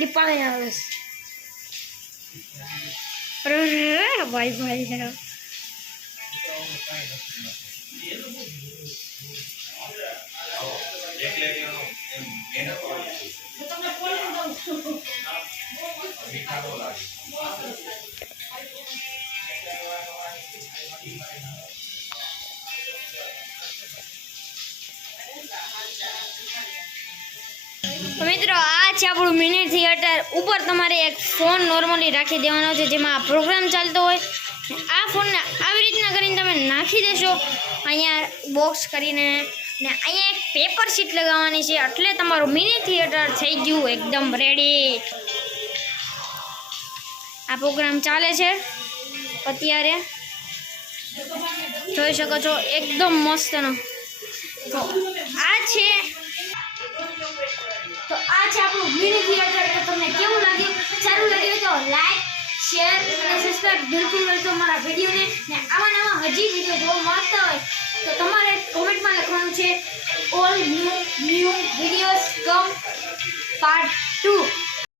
Dipakai harus. Bye-bye ya. મિત્રો આ છે આપણું મિની થિયેટર. ઉપર તમારે એક ફોન નોર્મલી રાખી દેવાનો છે જેમાં આ પ્રોગ્રામ ચાલતો હોય. આ ફોનને આવી રીતના કરીને તમે નાખી દેશો અહીંયા બોક્સ કરીને, ને અહીંયા એક પેપર શીટ લગાવવાની છે એટલે તમારું મિની થિયેટર થઈ ગયું એકદમ રેડી. આ પ્રોગ્રામ ચાલે છે અત્યારે, જોઈ શકો છો એકદમ મસ્તનો. તો આ છે આપણું મિની થિયેટર. તો તમને કેવું લાગ્યું? સારું લાગ્યું તો લાઈક, શેર અને સબસ્ક્રાઇબ બિલકુલ કરજો મારા વિડીયોને. ને આવા નવા હજી વિડીયો જોવા માંગતા હોય તો તમારે કોમેન્ટમાં લખવાનું છે ઓલ ન્યૂ વિડીયોઝ કમ પાર્ટ 2.